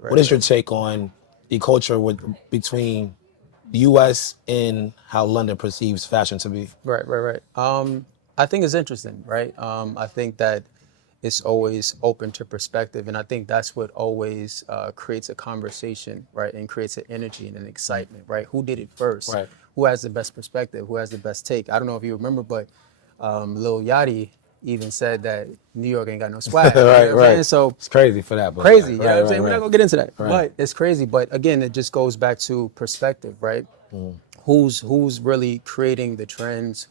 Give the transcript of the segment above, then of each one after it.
What is your take on the culture between the U.S. and how London perceives fashion to be? Right. I think it's interesting, right? I think that it's always open to perspective, and I think that's what always creates a conversation, right? And creates an energy and an excitement, right? Who did it first? Right. Who has the best perspective? Who has the best take? I don't know if you remember, but Lil Yachty even said that New York ain't got no swag. Right. So it's crazy for that. But crazy, you know what I'm saying? We're not gonna get into that, Right. but it's crazy. But again, it just goes back to perspective, right? Who's really creating the trends?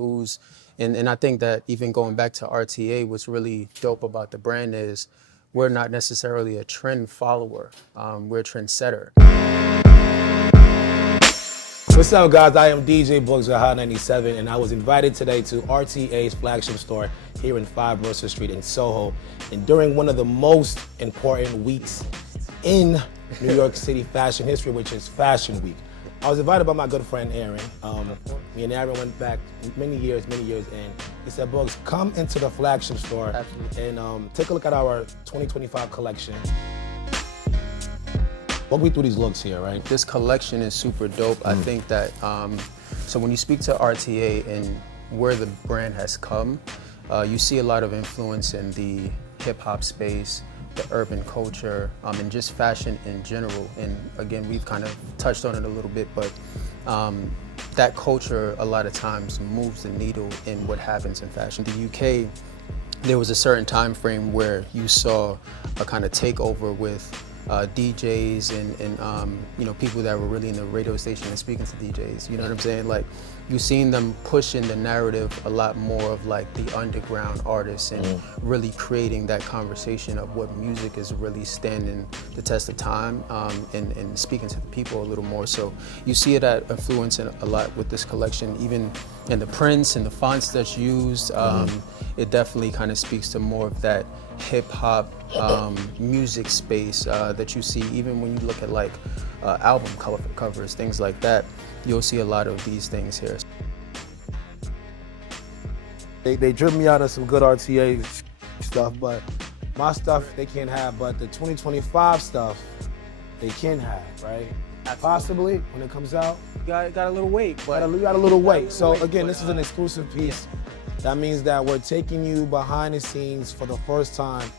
And I think that even going back to RtA, what's really dope about the brand is we're not necessarily a trend follower. We're a trendsetter. What's up, guys? I am DJ Books at Hot 97, and I was invited today to RtA's flagship store here in 5 Mercer Street in Soho. And during one of the most important weeks in New York City fashion history, which is Fashion Week, I was invited by my good friend Aaron. Me and Aaron went back many years, and he said, Books, come into the flagship store and take a look at our 2025 collection. Walk me through these looks here, right? This collection is super dope. I think that, so when you speak to RtA and where the brand has come, you see a lot of influence in the hip hop space, the urban culture, and just fashion in general. And again, we've kind of touched on it a little bit, but that culture a lot of times moves the needle in what happens in fashion. The UK, there was a certain time frame where you saw a kind of takeover with DJs and you know, people that were really in the radio station and speaking to DJs, you know what I'm saying? Like, you've seen them pushing the narrative a lot more of like the underground artists and really creating that conversation of what music is really standing the test of time, and speaking to the people a little more. So you see that influence in a lot with this collection, even in the prints and the fonts that's used. It definitely kind of speaks to more of that hip hop music space that you see even when you look at like album covers, things like that. You'll see a lot of these things here. They drip me out of some good RtA stuff, but my stuff they can't have, but the 2025 stuff they can have, right? Absolutely. Possibly when it comes out. Got a little wait, but you got a little wait. So again, this is an exclusive piece. That means that we're taking you behind the scenes for the first time.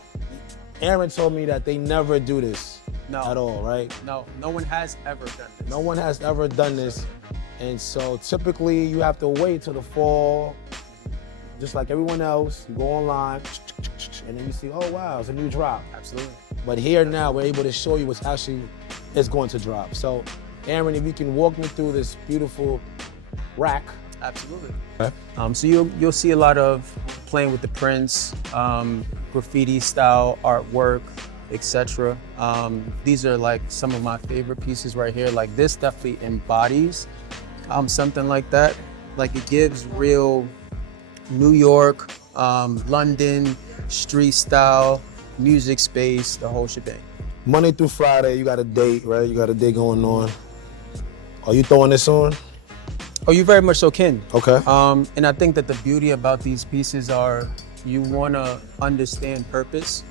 Aaron told me that they never do this at all, right? No one has ever done this. No one has ever done this. And so typically you have to wait till the fall, just like everyone else. You go online, and then you see, oh wow, it's a new drop. Absolutely. But here now, we're able to show you what's actually is going to drop. So Aaron, if you can walk me through this beautiful rack. Absolutely. Okay. So you'll see a lot of playing with the prints, graffiti style artwork, etc. These are like some of my favorite pieces right here. Like this definitely embodies something like that. Like it gives real New York, London, street style, music space, the whole shebang. Monday through Friday, you got a date, right? You got a date going on. Are you throwing this on? Oh, you very much so can. Okay. And I think that the beauty about these pieces are you want to understand purpose,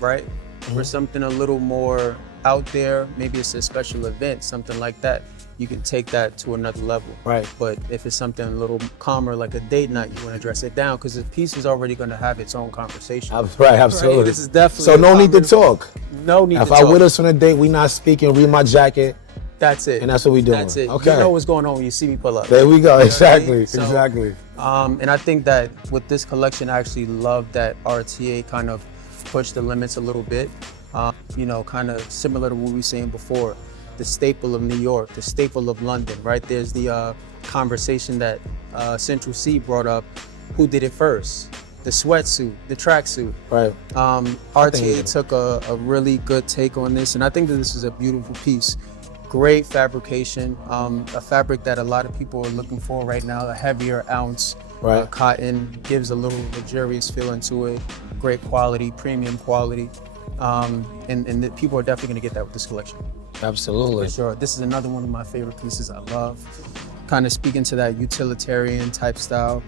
right? For something a little more out there, maybe it's a special event, something like that. You can take that to another level. Right. But if it's something a little calmer, like a date night, you want to dress it down because the piece is already going to have its own conversation. Right, absolutely. Right? This is definitely so no need to talk. No need to talk. If I with us on a date, we not speaking, read my jacket. That's it. And that's what we doing. That's it. Okay. You know what's going on when you see me pull up. There we go. You know exactly. what I mean? So, exactly. And I think that with this collection, I actually love that RtA kind of pushed the limits a little bit. You know, kind of similar to what we were saying before. The staple of New York, the staple of London, right? There's the conversation that Central C brought up. Who did it first? The sweatsuit, the tracksuit. Right. RtA took a really good take on this, and I think that this is a beautiful piece. Great fabrication, a fabric that a lot of people are looking for right now, a heavier ounce cotton, gives a little luxurious feeling to it, great quality, premium quality, and the people are definitely gonna get that with this collection. Absolutely. For sure. This is another one of my favorite pieces I love. Kind of speaking to that utilitarian type style,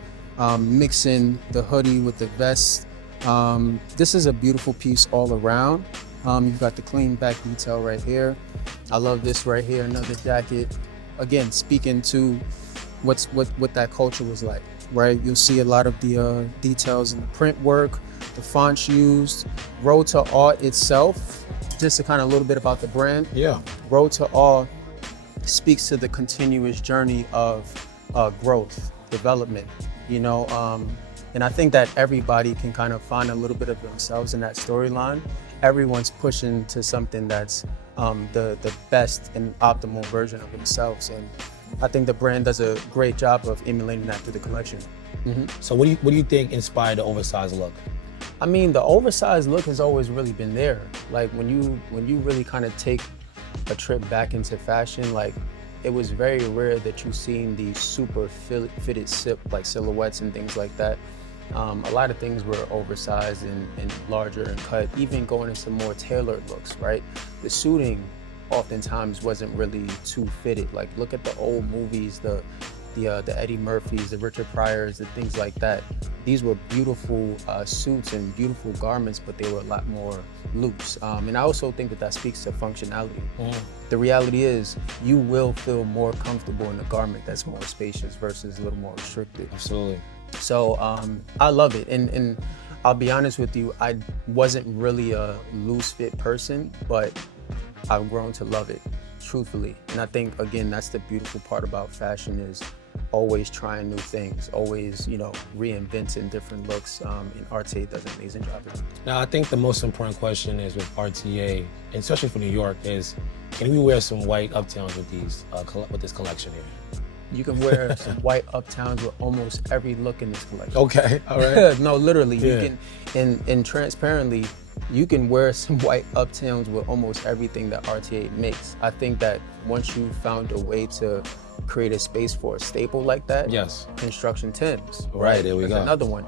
mixing the hoodie with the vest. This is a beautiful piece all around. You've got the clean back detail right here. I love this right here, another jacket. Again, speaking to what that culture was like, right? You'll see a lot of the details in the print work, the fonts used. RtA itself, just to kind of a little bit about the brand. Yeah. RtA speaks to the continuous journey of growth, development, you know, and I think that everybody can kind of find a little bit of themselves in that storyline. Everyone's pushing to something that's the best and optimal version of themselves, and I think the brand does a great job of emulating that through the collection. So what do you think inspired the oversized look? I mean, the oversized look has always really been there. Like when you really kind of take a trip back into fashion, like it was very rare that you seen these super fitted silhouettes and things like that. A lot of things were oversized and larger and cut, even going into more tailored looks, right? The suiting oftentimes wasn't really too fitted. Like look at the old movies, the Eddie Murphys, the Richard Pryors, the things like that. These were beautiful suits and beautiful garments, but they were a lot more loose. And I also think that speaks to functionality. The reality is you will feel more comfortable in a garment that's more spacious versus a little more restricted. Absolutely. So I love it. And I'll be honest with you, I wasn't really a loose fit person, but I've grown to love it, truthfully. And I think, again, that's the beautiful part about fashion is always trying new things, always, you know, reinventing different looks, and RtA does an amazing job of it. Now, I think the most important question is with RtA, and especially for New York, is can we wear some white uptowns with these with this collection here? You can wear some white uptowns with almost every look in this collection. Okay, all right. No, literally, Yeah. you can, and transparently, you can wear some white uptowns with almost everything that RtA makes. I think that once you found a way to create a space for a staple like that, Yes. construction Timbs, Right, there we That's go. another one.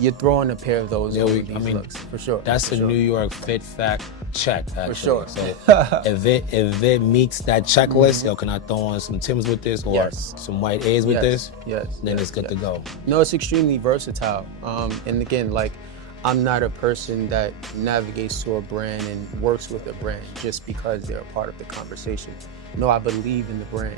You're throwing a pair of those over these I mean, looks, for sure. That's for a sure. New York fit fact check, actually. sure. So if it meets that checklist, yo, can I throw on some Timbs with this or Yes. some white A's with this? Yes. Then yes, it's good yes. to go. No, it's extremely versatile. And again, like, I'm not a person that navigates to a brand and works with a brand just because they're a part of the conversation. No, I believe in the brand.